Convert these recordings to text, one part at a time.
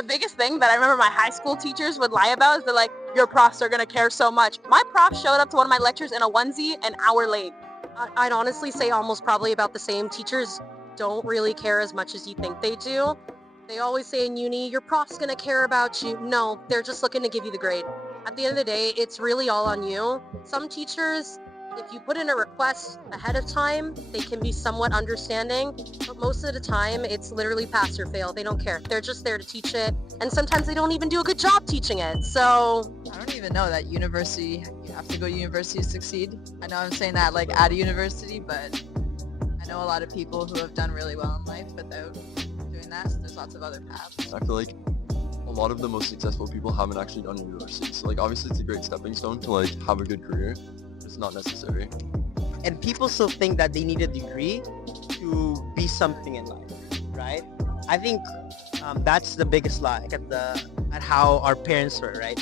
the biggest thing that I remember my high school teachers would lie about is they're like, your profs are going to care so much. My prof showed up to one of my lectures in a onesie an hour late. I'd honestly say almost probably about the same. Teachers don't really care as much as you think they do. They always say in uni, your prof's gonna care about you. No, they're just looking to give you the grade. At the end of the day, it's really all on you. Some teachers, if you put in a request ahead of time, they can be somewhat understanding, but most of the time, it's literally pass or fail. They don't care. They're just there to teach it, and sometimes they don't even do a good job teaching it. So I don't even know that university, you have to go to university to succeed. I know I'm saying that like at a university, but I know a lot of people who have done really well in life without doing that, so there's lots of other paths. I feel like a lot of the most successful people haven't actually done university. So like obviously it's a great stepping stone to like have a good career. It's not necessary. And people still think that they need a degree to be something in life, right? I think that's the biggest lie at how our parents were, right?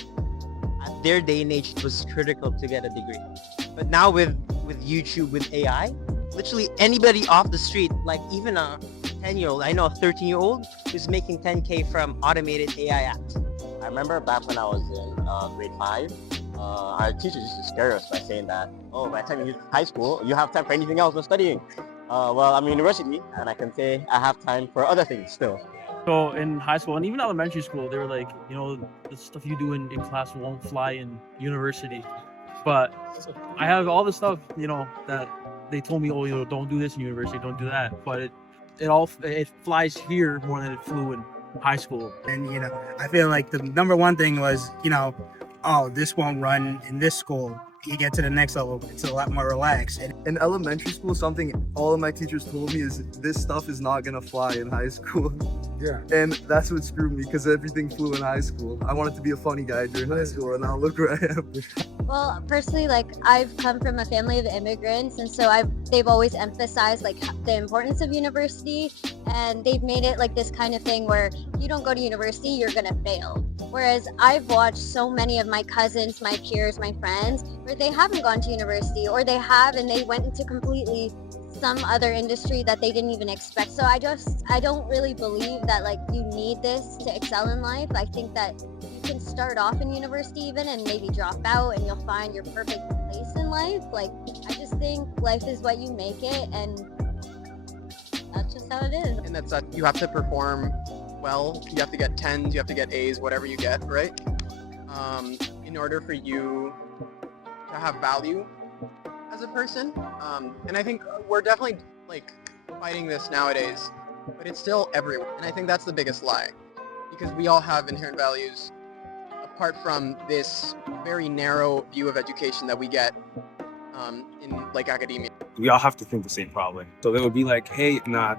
At their day and age, it was critical to get a degree. But now with YouTube, with AI, literally anybody off the street, like even a 10-year-old, I know a 13-year-old who's making 10K from automated AI apps. I remember back when I was in grade 5, our teachers used to scare us by saying that, oh, by the time you hit high school, you have time for anything else but studying. Well, I'm in university, and I can say I have time for other things still. So in high school and even elementary school, they were like, you know, the stuff you do in class won't fly in university. But I have all the stuff, you know, that they told me, oh, you know, don't do this in university, don't do that. But it flies here more than it flew in high school. And, you know, I feel like the number one thing was, you know, oh, this won't run in this school. You get to the next level, it's a lot more relaxed. And in elementary school, something all of my teachers told me is this stuff is not gonna fly in high school. Yeah. And that's what screwed me because everything flew in high school. I wanted to be a funny guy during high school, and now look where I am. Well, personally, like I've come from a family of immigrants, and so they've always emphasized like the importance of university, and they've made it like this kind of thing where if you don't go to university, you're gonna fail. Whereas I've watched so many of my cousins, my peers, my friends, where they haven't gone to university, or they have and they went into completely some other industry that they didn't even expect. So I don't really believe that like you need this to excel in life. I think that you can start off in university even and maybe drop out and you'll find your perfect place in life. Like I just think life is what you make it, and that's just how it is. And that's that you have to perform well, you have to get 10s, you have to get A's, whatever you get, right? In order for you to have value as a person. And I think we're definitely like fighting this nowadays, but it's still everywhere. And I think that's the biggest lie, because we all have inherent values apart from this very narrow view of education that we get in like academia. We all have to think the same probably. So they would be like, hey, nah,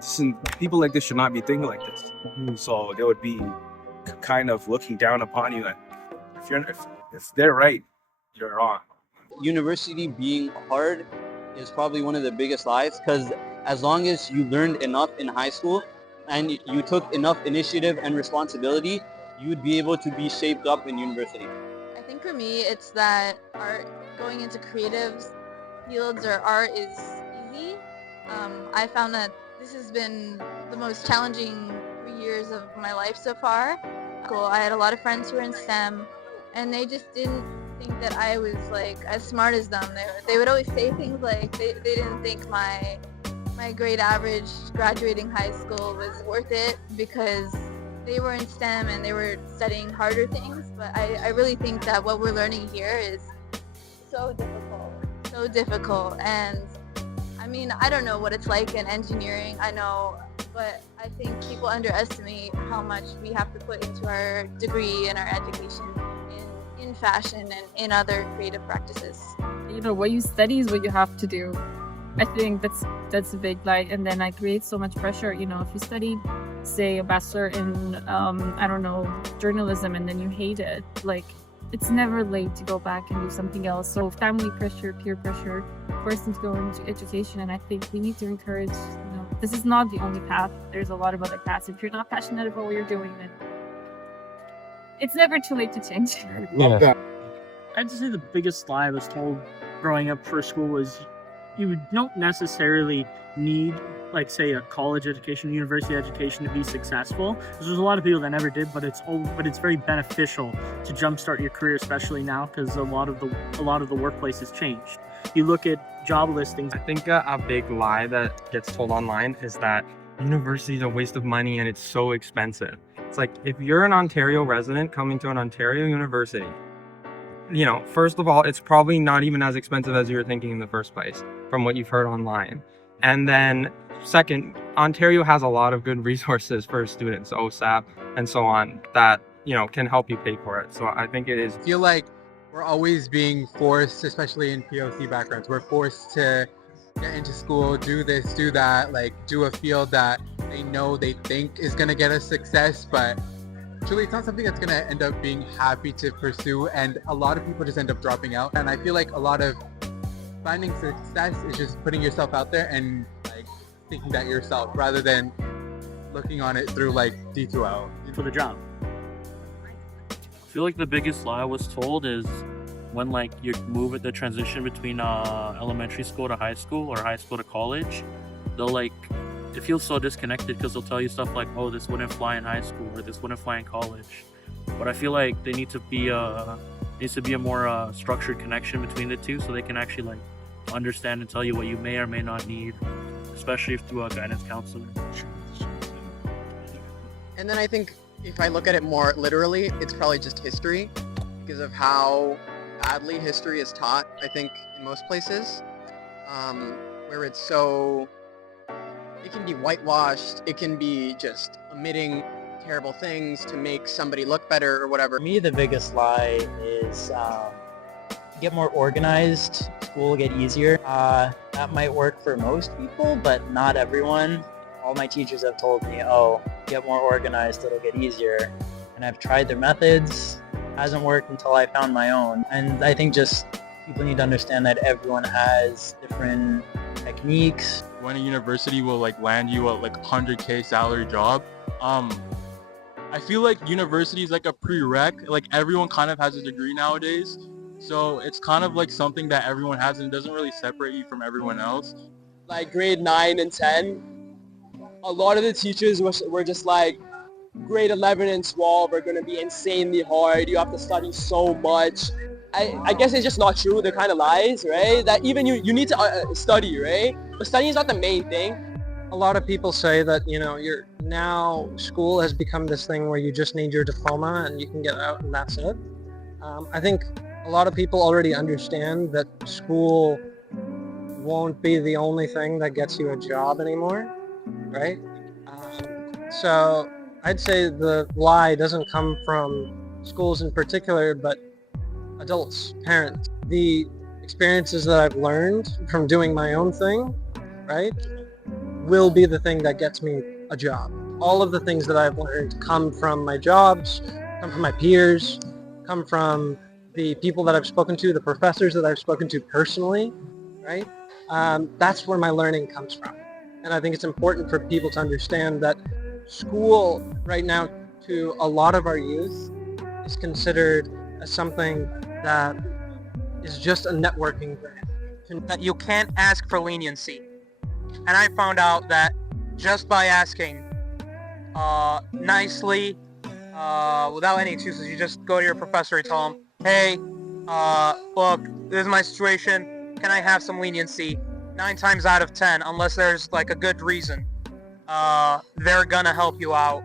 people like this should not be thinking like this. So they would be kind of looking down upon you, like if they're right, you're wrong. University being hard is probably one of the biggest lies, because as long as you learned enough in high school and you took enough initiative and responsibility, you would be able to be shaped up in university. I think for me, it's that going into creative fields or art is easy. I found that this has been the most challenging 3 years of my life so far. Cool. I had a lot of friends who were in STEM, and they just didn't think that I was like as smart as them. They would always say things like they didn't think my grade average graduating high school was worth it because they were in STEM and they were studying harder things. But I really think that what we're learning here is so difficult. And I mean, I don't know what it's like in engineering, I know, but I think people underestimate how much we have to put into our degree and our education in fashion and in other creative practices. You know, what you study is what you have to do. I think that's a big lie, and then I create so much pressure. You know, if you study, say, a bachelor in I don't know, journalism, and then you hate it, like it's never late to go back and do something else. So family pressure, peer pressure, forced them to go into education, and I think we need to encourage, you know, this is not the only path. There's a lot of other paths. If you're not passionate about what you're doing, then it's never too late to change. Yeah. I'd just say the biggest lie I was told growing up for school was you don't necessarily need like say a college education, university education to be successful. There's a lot of people that never did, but it's very beneficial to jumpstart your career, especially now because a lot of the workplace has changed. You look at job listings. I think a big lie that gets told online is that university is a waste of money and it's so expensive. It's like, if you're an Ontario resident coming to an Ontario university, you know, first of all, it's probably not even as expensive as you were thinking in the first place from what you've heard online. And then second, Ontario has a lot of good resources for students, OSAP and so on, that, you know, can help you pay for it. So I think it is. I feel like we're always being forced, especially in POC backgrounds, we're forced to get into school, do this, do that, like do a field that they think is going to get us success, but truly it's not something that's going to end up being happy to pursue, and a lot of people just end up dropping out. And I feel like a lot of finding success is just putting yourself out there and like thinking that yourself rather than looking on it through like D2L. For the job. I feel like the biggest lie I was told is when like you move at the transition between elementary school to high school or high school to college, they'll like, it feels so disconnected because they'll tell you stuff like, oh, this wouldn't fly in high school or this wouldn't fly in college. But I feel like they need to be a more structured connection between the two so they can actually like understand and tell you what you may or may not need, especially through a guidance counselor. And then I think if I look at it more literally, it's probably just history because of how badly history is taught, I think, in most places, where it's so, it can be whitewashed, it can be just omitting terrible things to make somebody look better or whatever. For me, the biggest lie is get more organized, school will get easier. That might work for most people, but not everyone. All my teachers have told me, oh, get more organized, it'll get easier. And I've tried their methods, hasn't worked until I found my own. And I think just people need to understand that everyone has different techniques. When a university will like land you a like 100K salary job, I feel like university is like a prereq. Like everyone kind of has a degree nowadays. So it's kind of like something that everyone has and it doesn't really separate you from everyone else. Like grade 9 and 10, a lot of the teachers were just like, grade 11 and 12 are going to be insanely hard. You have to study so much. I guess it's just not true. They're kind of lies, right? That even you need to study, right? But studying is not the main thing. A lot of people say that, you know, now school has become this thing where you just need your diploma and you can get out and that's it. I think a lot of people already understand that school won't be the only thing that gets you a job anymore, right? So I'd say the lie doesn't come from schools in particular, but adults, parents. The experiences that I've learned from doing my own thing, right, will be the thing that gets me a job. All of the things that I've learned come from my jobs, come from my peers, come from the people that I've spoken to, the professors that I've spoken to personally, right? That's where my learning comes from. And I think it's important for people to understand that school right now, to a lot of our youth, is considered as something that is just a networking brand. That you can't ask for leniency. And I found out that just by asking nicely, without any excuses, you just go to your professor and tell them, hey, look, this is my situation, can I have some leniency? 9 times out of 10, unless there's like a good reason, they're gonna help you out